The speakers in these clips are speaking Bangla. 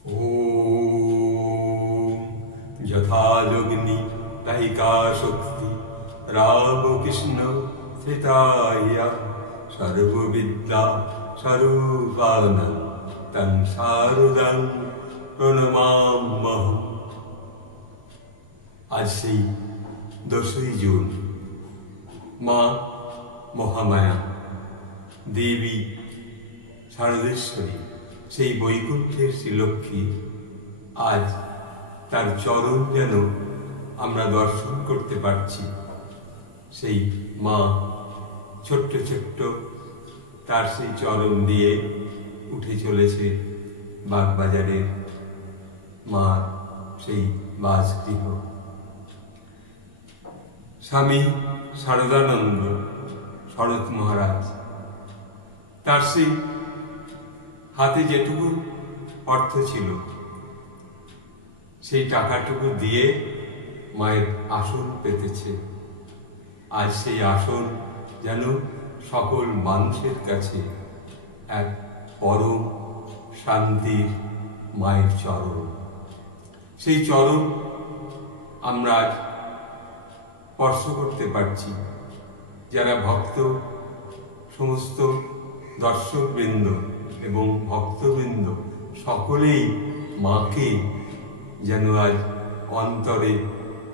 ওম যথাযোগিনী কাহিকা শক্তি রামকৃষ্ণ সীতায়া সর্ববিদ্যা স্বরূপানং তং শারদাং প্রণমাম্যহম। আজ সেই 10ই জুন, মা মহামায়া দেবী শারদেশ্বরী, সেই বৈকুণ্ঠের শ্রীলক্ষ্মী, আজ তার চরণ যেন আমরা দর্শন করতে পারছি। সেই মা ছোট্ট ছোট্ট তার সেই চরণ দিয়ে উঠে চলেছে বাগবাজারের মার সেই বাসগৃহ। স্বামী শারদানন্দ শরৎ মহারাজ তার সেই হাতে যেটুকু অর্থ ছিল সেই টাকাটুকু দিয়ে মায়ের আসন পেতেছে। আজ সেই আসন যেন সকল মানুষের কাছে এক পরম শান্তির মায়ের চরণ। সেই চরণ আমরা আজ স্পর্শ করতে পারছি। যারা ভক্ত, সমস্ত দর্শকবৃন্দ এবং ভক্তবৃন্দ সকলেই মাকে যেন আজ অন্তরে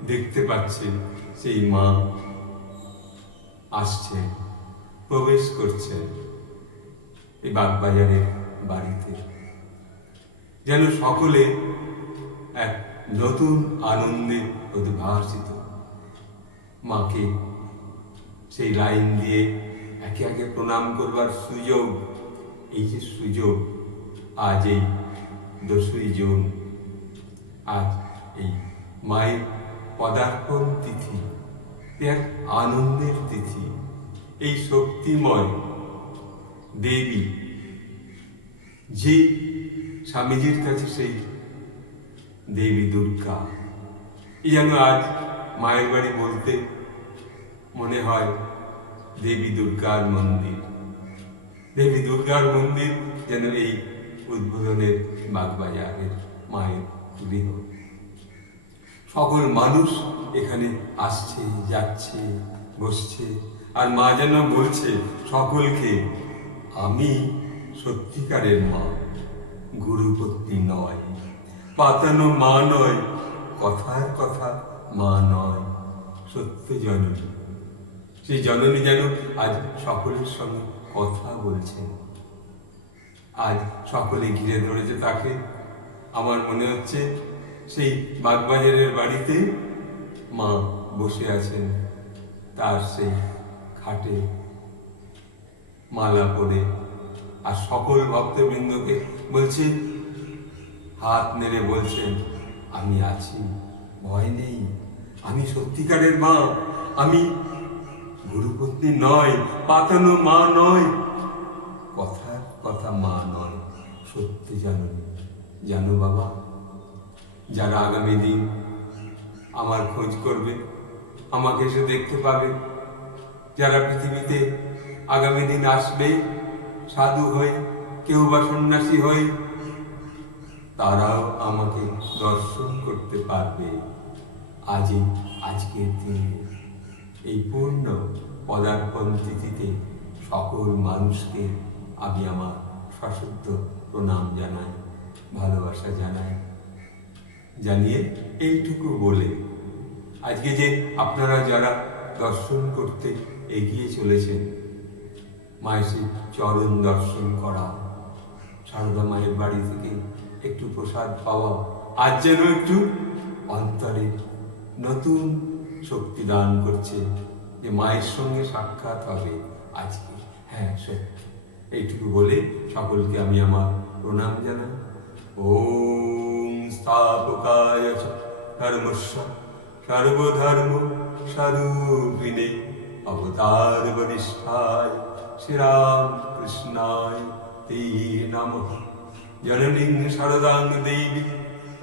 দেখতে পাচ্ছে। সেই মা আসছেন, প্রবেশ করছেন এই বাগবাজারের বাড়িতে, যেন সকলে এক নতুন আনন্দে উদ্ভাসিত। মাকে সেই লাইন দিয়ে একে একে প্রণাম করবার সুযোগ, এই যে সুযোগ, আজ এই 10ই জুন, আজ এই মায়ের পদার্পণ তিথি, এক আনন্দের তিথি। এই শক্তিময় দেবী, যে স্বামীজির কাছে সেই দেবী দুর্গা, এই যেন আজ মায়ের বাড়ি বলতে মনে হয় দেবী দুর্গার মন্দির। দেবী দুর্গার মন্দির যেন এই উদ্বোধনের বাগবাজারের মায়ের গৃহ। সকল মানুষ এখানে আসছে, যাচ্ছে, বসছে, আর মা যেন বলছে সকলকে, আমি সত্যিকারের মা, গুরুপত্নী নয়, পাতানো মা নয়, কথার কথা মা নয়, সত্য জননী। সেই জননী যেন আজ সকলের সঙ্গে কথা বলছেন। আজ সকলে ঘিরে ধরেছে তাকে। আমার মনে হচ্ছে সেই বাগবাজারের বাড়িতে মা বসে আছেন, তার সেই খাটে মালা পরে, আর সকল ভক্তবৃন্দকে বলছে, হাত নেড়ে বলছেন, আমি আছি, ভয় নেই, আমি সত্যিকারের মা, আমি গুরুপত্নী নয়, পাতানো মা নয়, কথার কথা মা নয়, সত্যি জননী। জানো বাবা, যারা আগামী দিন আমার খোঁজ করবে, আমাকে এসে দেখতে পাবে, যারা পৃথিবীতে আগামী দিন আসবে সাধু হয়ে, কেউ বা সন্ন্যাসী হয়ে, তারাও আমাকে দর্শন করতে পারবে আজকের দিনে। এই পূর্ণ পদার্পণ তিথিতে সকল মানুষকে আমি আমার সশ্রদ্ধ প্রণাম জানাই, ভালোবাসা জানাই। জানিয়ে এইটুকু বলে, আজকে যে আপনারা যারা দর্শন করতে এগিয়ে চলেছেন, মায়ের চরণ দর্শন করা, সারদা মায়ের বাড়ি থেকে একটু প্রসাদ পাওয়া, আজ যেন একটু অন্তরে নতুন শক্তি দান করছে যে মায়ের সঙ্গে সাক্ষাৎ হবে আজকে। হ্যাঁ, সত্যি। এইটুকু বলে সকলকে আমি আমার প্রণাম জানাই। ওম স্থাপকায় চ ধর্মস্য সর্বধর্ম স্বরূপিণে অবতার বরিষ্ঠায় শ্রীরামকৃষ্ণায় তে নমঃ। জননীং শারদাং দেবী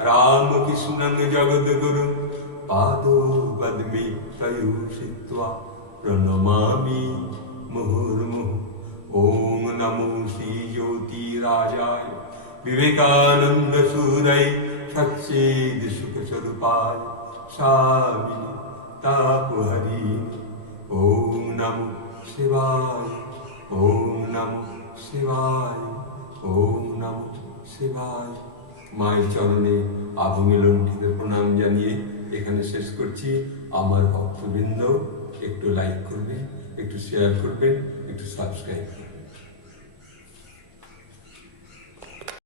রামকৃষ্ণং জগদ্গুরুং পাদপদ্মে প্রয়োষিত্বা প্রণমামি মুহুর্মুহুঃ। ওম নমো শ্রী জ্যোতিরাজায় विवेकानंद सूदय सच्चेद सुख स्वरूपाय स्वामी तापहरि ओम नमो शिवाय ओम नमो शिवाय ओम नमो शिवाय। মায়ের চরণে আভূমি লুণ্ঠিত প্রণাম জানিয়ে এখানে শেষ করছি। আমার ভক্তবৃন্দ একটু লাইক করবেন, একটু শেয়ার করবেন, একটু সাবস্ক্রাইব করবেন।